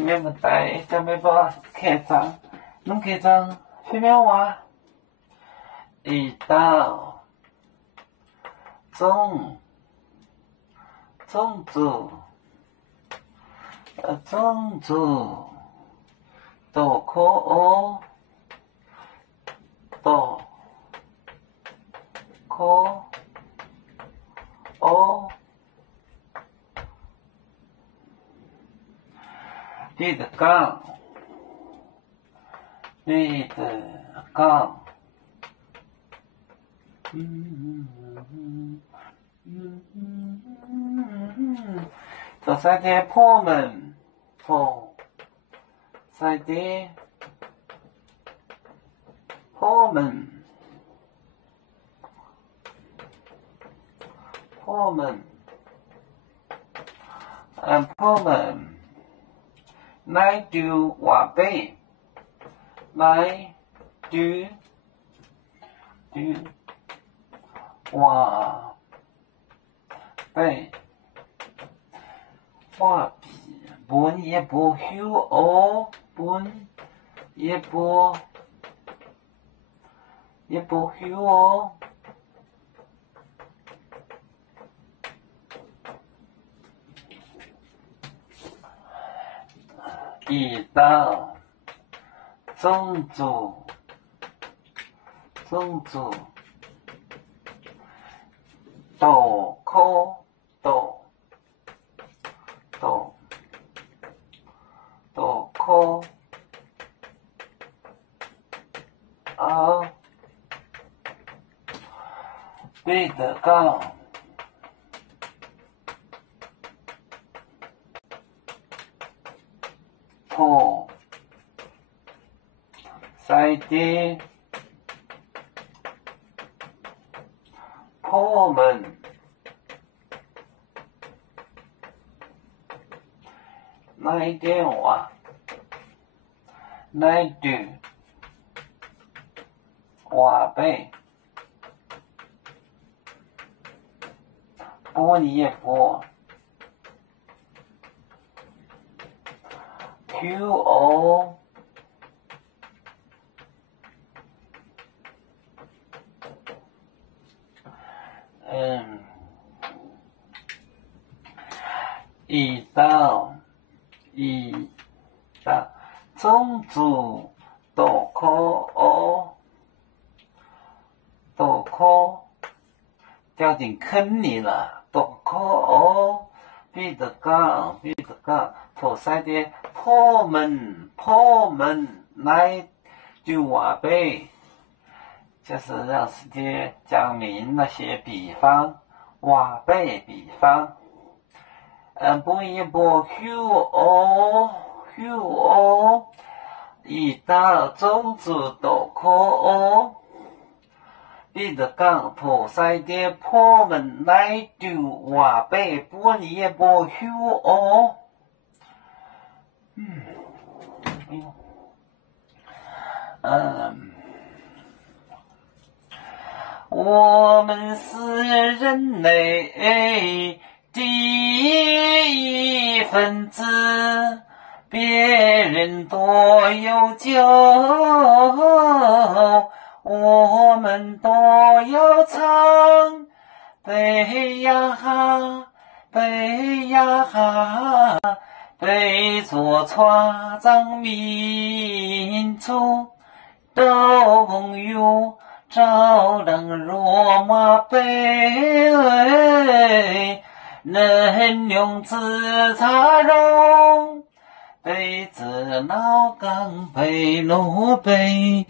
面不带，咱们把开张，侬开张，飞苗话，一到种子，种子，稻壳，稻壳，立的杠，这三天破门，三天破门，破门。来丢话背，来丢话背，画笔，本也不休哦，本也不休哦。一到种子，稻壳，对的杠，破，塞的，破门，来电话，来丢话背，波也波。QO 一到种子稻壳掉进坑里了，稻壳闭着杠，头塞的破门来就话背，就是让师姐讲明那些比方，话背比方。不一波休一到种子稻壳闭着杠，头塞的破门来就话背，不一波休我们是人类第一分子，别人多有酒，我们都要唱，背呀哈，背着船长民族都朋友。照亮罗马杯，能用自茶容，杯子老钢杯罗杯